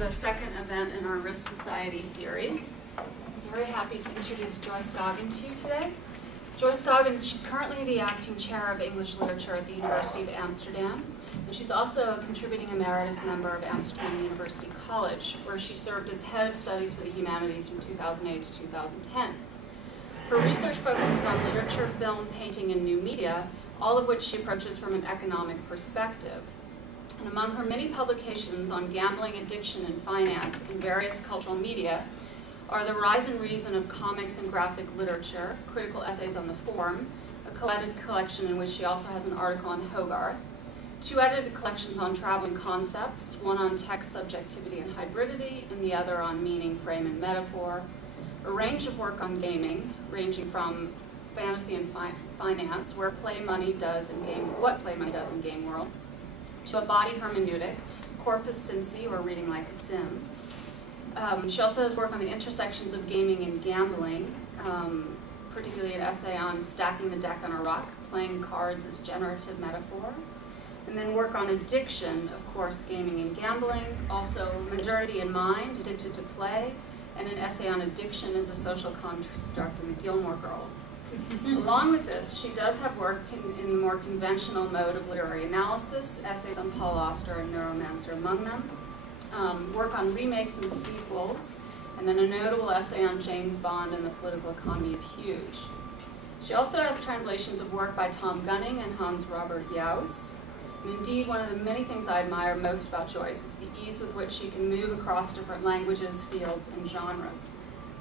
the second event in our Risk Society series. I'm very happy to introduce Joyce Goggin to you today. Joyce Goggins, she's currently the acting chair of English literature at the University of Amsterdam, and she's also a contributing emeritus member of Amsterdam University College, where she served as head of studies for the humanities from 2008 to 2010. Her research focuses on literature, film, painting, and new media, all of which she approaches from an economic perspective. And among her many publications on gambling, addiction, and finance in various cultural media are The Rise and Reason of Comics and Graphic Literature, Critical Essays on the Form, a co-edited collection in which she also has an article on Hogarth, 2 edited collections on traveling concepts, one on text subjectivity and hybridity, and the other on meaning, frame, and metaphor, a range of work on gaming, ranging from fantasy and finance, where play money does in game, what play money does in game worlds, to a body hermeneutic, corpus simsi, or reading like a sim. She also has work on the intersections of gaming and gambling, particularly an essay on stacking the deck on a rock, playing cards as generative metaphor, and then work on addiction, of course, gaming and gambling, also modernity in mind, addicted to play, and an essay on addiction as a social construct in the Gilmore Girls. Along with this, she does have work in the more conventional mode of literary analysis, essays on Paul Auster and Neuromancer among them, work on remakes and sequels, and then a notable essay on James Bond and the political economy of Huge. She also has translations of work by Tom Gunning and Hans Robert Jauss. And indeed, one of the many things I admire most about Joyce is the ease with which she can move across different languages, fields, and genres.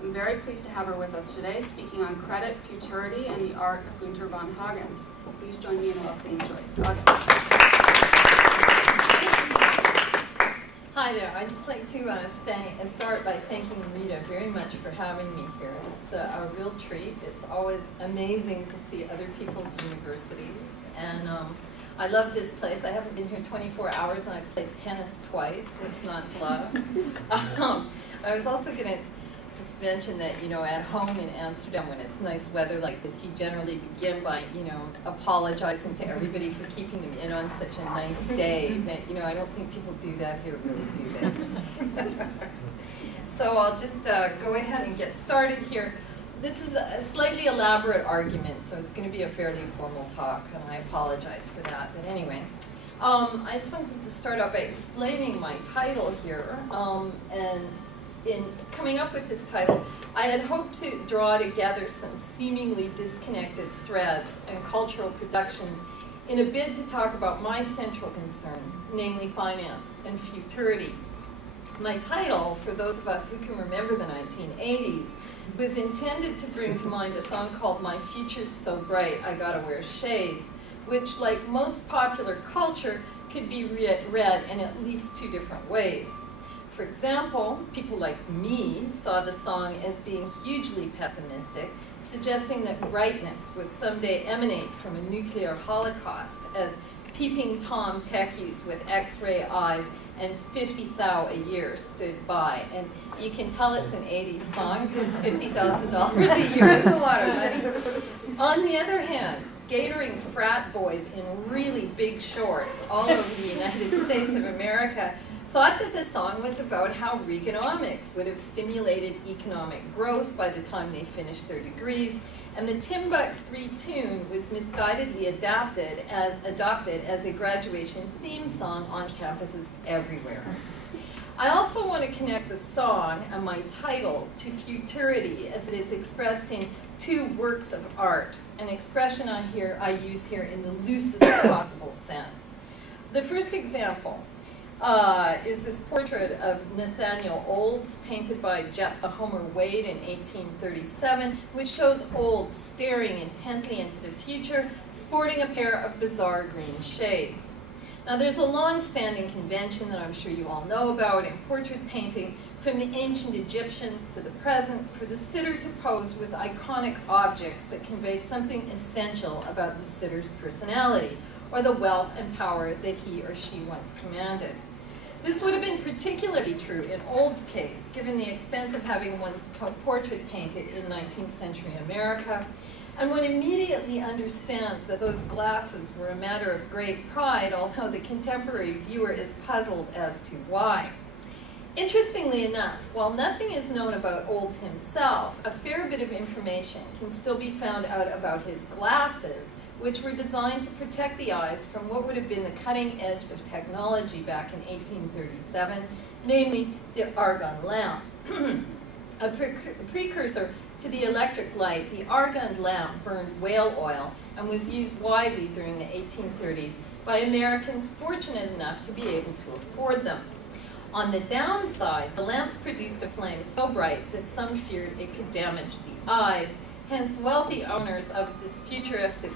I'm very pleased to have her with us today, speaking on credit, futurity, and the art of Gunther von Hagens. Please join me in welcoming Joyce Goggins. Hi there. I'd just like to start by thanking Rita very much for having me here. It's a real treat. It's always amazing to see other people's universities. And I love this place. I haven't been here 24 hours, and I've played tennis twice. What's not to love? I was also going to just mention that, at home in Amsterdam, when it's nice weather like this, you generally begin by, apologizing to everybody for keeping them in on such a nice day. That, I don't think people do that here, really, do they? So I'll just go ahead and get started here. This is a slightly elaborate argument, so it's going to be a fairly formal talk, and I apologize for that. But anyway, I just wanted to start out by explaining my title here, and in coming up with this title, I had hoped to draw together some seemingly disconnected threads and cultural productions in a bid to talk about my central concern, namely finance and futurity. My title, for those of us who can remember the 1980s, was intended to bring to mind a song called My Future's So Bright, I Gotta Wear Shades, which, like most popular culture, could be read in at least 2 different ways. For example, people like me saw the song as being hugely pessimistic, suggesting that brightness would someday emanate from a nuclear holocaust as peeping Tom techies with X-ray eyes and 50 thou a year stood by. And you can tell it's an 80s song because $50,000 a year is a lot of money. On the other hand, gatoring frat boys in really big shorts all over the United States of America thought that the song was about how Reaganomics would have stimulated economic growth by the time they finished their degrees, and the Timbuk 3 tune was misguidedly adopted as a graduation theme song on campuses everywhere. I also want to connect the song and my title to futurity as it is expressed in 2 works of art, an expression I use here in the loosest possible sense. The first example is this portrait of Nathaniel Olds, painted by Jephthah Homer Wade in 1837, which shows Olds staring intently into the future, sporting a pair of bizarre green shades. Now, there's a long-standing convention that I'm sure you all know about in portrait painting, from the ancient Egyptians to the present, for the sitter to pose with iconic objects that convey something essential about the sitter's personality, or the wealth and power that he or she once commanded. This would have been particularly true in Olds' case, given the expense of having one's portrait painted in 19th century America, and one immediately understands that those glasses were a matter of great pride, although the contemporary viewer is puzzled as to why. Interestingly enough, while nothing is known about Olds himself, a fair bit of information can still be found out about his glasses, which were designed to protect the eyes from what would have been the cutting edge of technology back in 1837, namely the argon lamp. A precursor to the electric light, the argon lamp burned whale oil and was used widely during the 1830s by Americans fortunate enough to be able to afford them. On the downside, the lamps produced a flame so bright that some feared it could damage the eyes. Hence, wealthy owners of these futuristic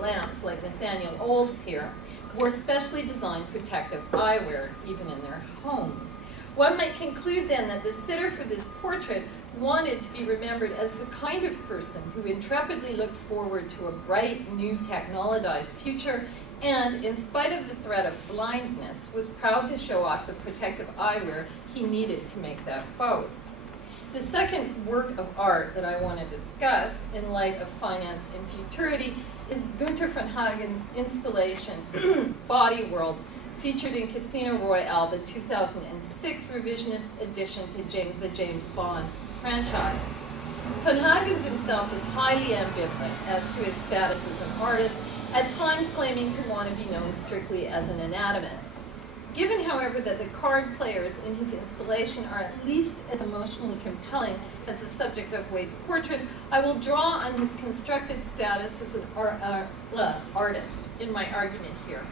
lamps, like Nathaniel Olds here, wore specially designed protective eyewear, even in their homes. One might conclude then that the sitter for this portrait wanted to be remembered as the kind of person who intrepidly looked forward to a bright, new, technologized future, and, in spite of the threat of blindness, was proud to show off the protective eyewear he needed to make that boast. The second work of art that I want to discuss in light of finance and futurity is Gunther von Hagen's installation, Body Worlds, featured in Casino Royale, the 2006 revisionist addition to the James Bond franchise. Von Hagens himself is highly ambivalent as to his status as an artist, at times claiming to want to be known strictly as an anatomist. Given, however, that the card players in his installation are at least as emotionally compelling as the subject of Wade's portrait, I will draw on his constructed status as an artist in my argument here.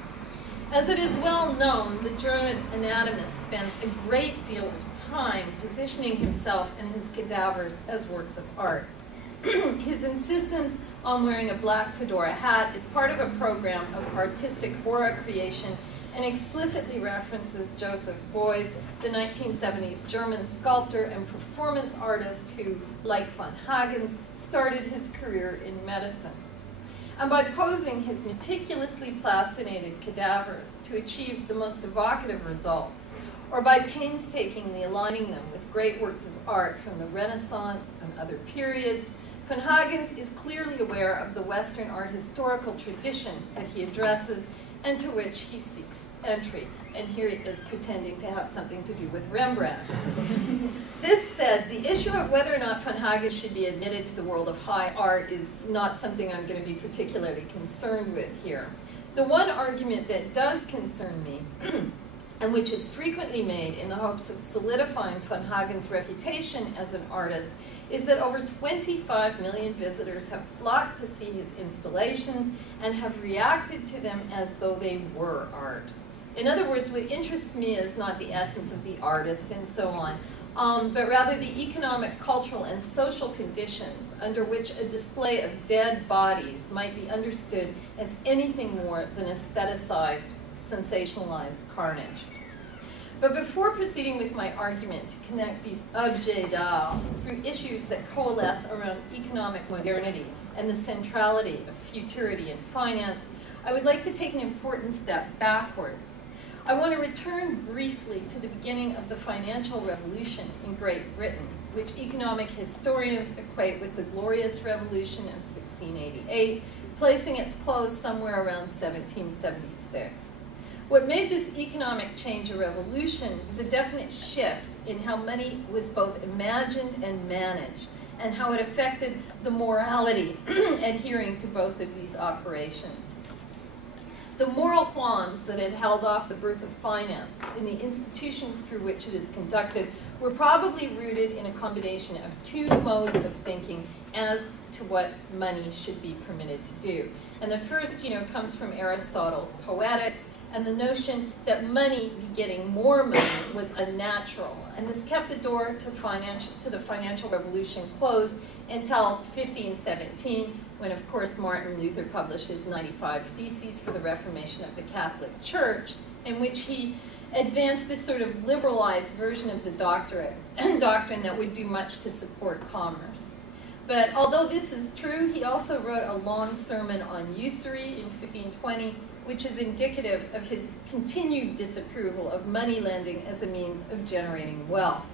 As it is well known, the German anatomist spends a great deal of time positioning himself and his cadavers as works of art. His insistence on wearing a black fedora hat is part of a program of artistic aura creation and explicitly references Joseph Beuys, the 1970s German sculptor and performance artist who, like von Hagens, started his career in medicine. And by posing his meticulously plastinated cadavers to achieve the most evocative results, or by painstakingly aligning them with great works of art from the Renaissance and other periods, von Hagens is clearly aware of the Western art historical tradition that he addresses and to which he seeks entry. And here he is pretending to have something to do with Rembrandt. This said, the issue of whether or not von Hagens should be admitted to the world of high art is not something I'm going to be particularly concerned with here. The one argument that does concern me, and which is frequently made in the hopes of solidifying von Hagens' reputation as an artist, is that over 25 million visitors have flocked to see his installations and have reacted to them as though they were art. In other words, what interests me is not the essence of the artist and so on, but rather the economic, cultural, and social conditions under which a display of dead bodies might be understood as anything more than aestheticized, sensationalized carnage. But before proceeding with my argument to connect these objets d'art through issues that coalesce around economic modernity and the centrality of futurity and finance, I would like to take an important step backwards. I want to return briefly to the beginning of the financial revolution in Great Britain, which economic historians equate with the Glorious Revolution of 1688, placing its close somewhere around 1776. What made this economic change a revolution is a definite shift in how money was both imagined and managed, and how it affected the morality adhering to both of these operations. The moral qualms that had held off the birth of finance in the institutions through which it is conducted were probably rooted in a combination of two modes of thinking as to what money should be permitted to do. And the first, comes from Aristotle's Poetics, and the notion that money, getting more money, was unnatural. And this kept the door to the financial revolution closed until 1517, when, of course, Martin Luther published his 95 Theses for the Reformation of the Catholic Church, in which he advanced this sort of liberalized version of the doctrine that would do much to support commerce. But although this is true, he also wrote a long sermon on usury in 1520, which is indicative of his continued disapproval of money lending as a means of generating wealth.